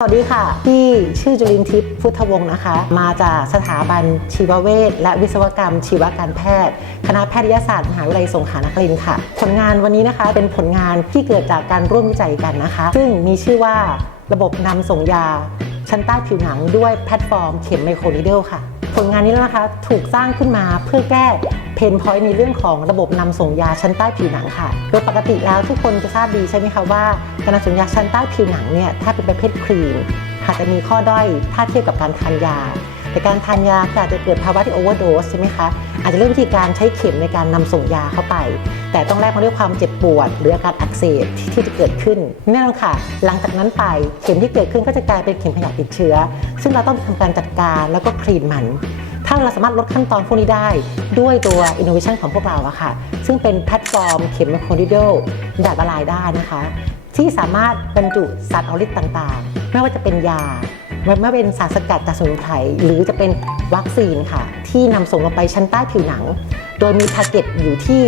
สวัสดีค่ะพี่ชื่อจุลินทิพย์พุทธวงศ์นะคะ มาจากสถาบันชีวเวชและวิศวกรรม ชีวการแพทย์ คณะแพทยศาสตร์มหาวิทยาลัยสงขลานครินทร์ค่ะ ผลงานวันนี้นะคะเป็นผลงานที่เกิดจากการร่วมวิจัยกันนะคะ ซึ่งมีชื่อว่าระบบนำส่งยา ชั้นใต้ผิวหนังด้วยแพลตฟอร์มเข็มไมโครนิเดลค่ะ ผลงานนี้นะคะถูกสร้างขึ้นมาเพื่อแก้เพนพอยต์ในเรื่องของระบบนำส่งยาชั้นใต้ผิวหนังค่ะโดยปกติแล้วทุกคนจะทราบดีใช่ไหมคะว่าการนำส่งยาชั้นใต้ผิวหนังเนี่ยถ้าเป็นประเภทครีมอาจจะมีข้อด้อยถ้าเทียบกับการทานยา แต่การทานยาก็อาจจะเกิดภาวะที่โอเวอร์โดสใช่ไหมคะอาจจะเลือกวิธีการใช้เข็มในการนำส่งยาเข้าไป แต่ต้องแลกมาด้วยความเจ็บปวด หรืออาการอักเสบที่ที่จะเกิดขึ้นแน่นอนค่ะ หลังจากนั้นไปเข็มที่เกิดขึ้นก็จะกลายเป็นเข็มขยะติดเชื้อ ซึ่งเราต้องทำการจัดการแล้วก็คลีนมันถ้าเราสามารถลดขั้นตอนพวกนี้ได้ ด้วยตัว innovation ของพวกเราอะค่ะ ซึ่งเป็นแพลตฟอร์มเข็มโคดิโดแบบละลายได้นะคะ ที่สามารถบรรจุสารออกฤทธิ์ต่างๆ ไม่ว่าจะเป็นยา ไม่ว่าเป็นสารสกัดจากสมุนไพรหรือจะเป็นวัคซีนค่ะ ที่นำส่งลงไปชั้นใต้ผิวหนัง โดยมีทาร์เก็ตอยู่ที่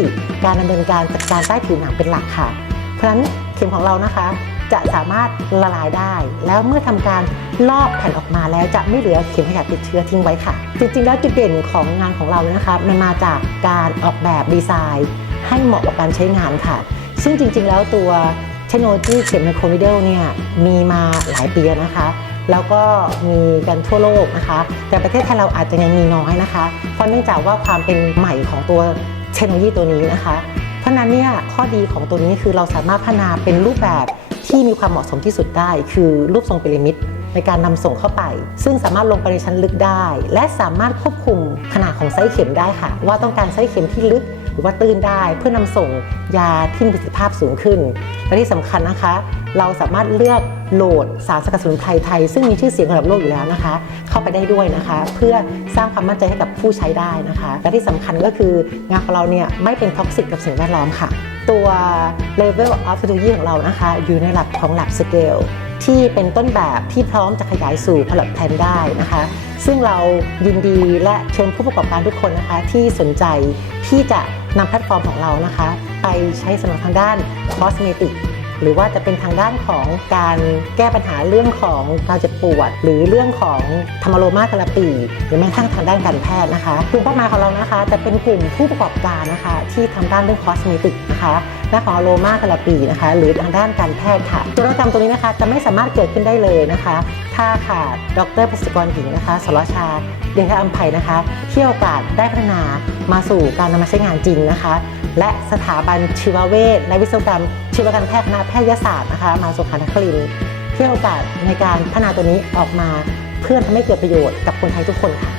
การดำเนินการจัดการใต้ผิวหนังเป็นหลักค่ะ เพราะฉะนั้นเข็มของเรานะคะจะสามารถละลายได้ แล้วเมื่อทำการลอกแผ่นออกมาแล้วจะไม่เหลือเข็มขยะติดเชื้อทิ้งไว้ค่ะ จริงๆ แล้วจุดเด่นของงานของเรานะคะมันมาจากการออกแบบดีไซน์ ให้เหมาะกับการใช้งานค่ะ ซึ่งจริงๆ แล้วตัวเทคโนโลยีเข็มไมโครนิเดลเนี่ยมีมาหลายปีนะคะ แล้วก็มีกันทั่วโลกนะคะ แต่ประเทศไทยเราอาจจะยังมีน้อยนะคะ เพราะเนื่องจากว่าความเป็นใหม่ของตัวเทคโนโลยีตัวนี้นะคะ เพราะนั้นเนี่ยข้อดีของตัวนี้คือเราสามารถพัฒนาเป็นรูปแบบที่มีความเหมาะสมที่สุดได้ คือรูปทรงพีระมิดในการนำส่งเข้าไป ซึ่งสามารถลงไปในชั้นลึกได้ และสามารถควบคุมขนาดของไส้เข็มได้ค่ะ ว่าต้องการไส้เข็มที่ลึก หรือว่าตื้นได้เพื่อนำส่งยาที่มีประสิทธิภาพสูงขึ้น และที่สำคัญนะคะ เราสามารถเลือกโหลดสารสกัดสมุนไพรไทย ซึ่งมีชื่อเสียงระดับโลกอยู่แล้วนะคะ เข้าไปได้ด้วยนะคะ เพื่อสร้างความมั่นใจให้กับผู้ใช้ได้นะคะ และที่สำคัญก็คืองานของเราเนี่ยไม่เป็นท็อกซิกกับสิ่งแวดล้อมค่ะ ตัว level of technology ของเรานะคะ อยู่ในระดับของ lab scale ที่เป็นต้นแบบที่พร้อมจะขยายสู่ผลิตแทนได้นะคะ ซึ่งเรายินดีและเชิญผู้ประกอบการทุกคนนะคะ ที่สนใจที่จะ นำแพลตฟอร์มของเรานะคะ ไปใช้สำหรับทางด้านคอสเมติก หรือว่าจะเป็นทางด้านของการแก้ปัญหาเรื่องของการเจ็บปวด หรือเรื่องของธรรมโลมาเทอราปี หรือแม้กระทั่งทางด้านการแพทย์นะคะกลุ่มเป้าหมายของเรานะคะ จะเป็นกลุ่มผู้ประกอบการนะคะ ที่ทำด้านเรื่องคอสเมติกนะคะและของโลมาเทอราปีนะคะ หรือทางด้านการแพทย์ค่ะตัวนวัตรรมตัวนี้นะคะจะไม่สามารถเกิดขึ้นได้เลยนะคะ ถ้าขาดดรเภสัชกรหญิงนะคะสรชาเดียนทอัมภัยนะคะที่โอกาสได้พัฒนามาสู่การนำมาใช้งานจริงนะคะ และสถาบันชีวเวชและวิศวกรรม ชีวการแพทย์คณะแพทยศาสตร์นะคะมหาสุขานครินที่โอกาสในการพัฒนาตัวนี้ออกมาเพื่อทำให้เกิดประโยชน์กับคนไทยทุกคนค่ะ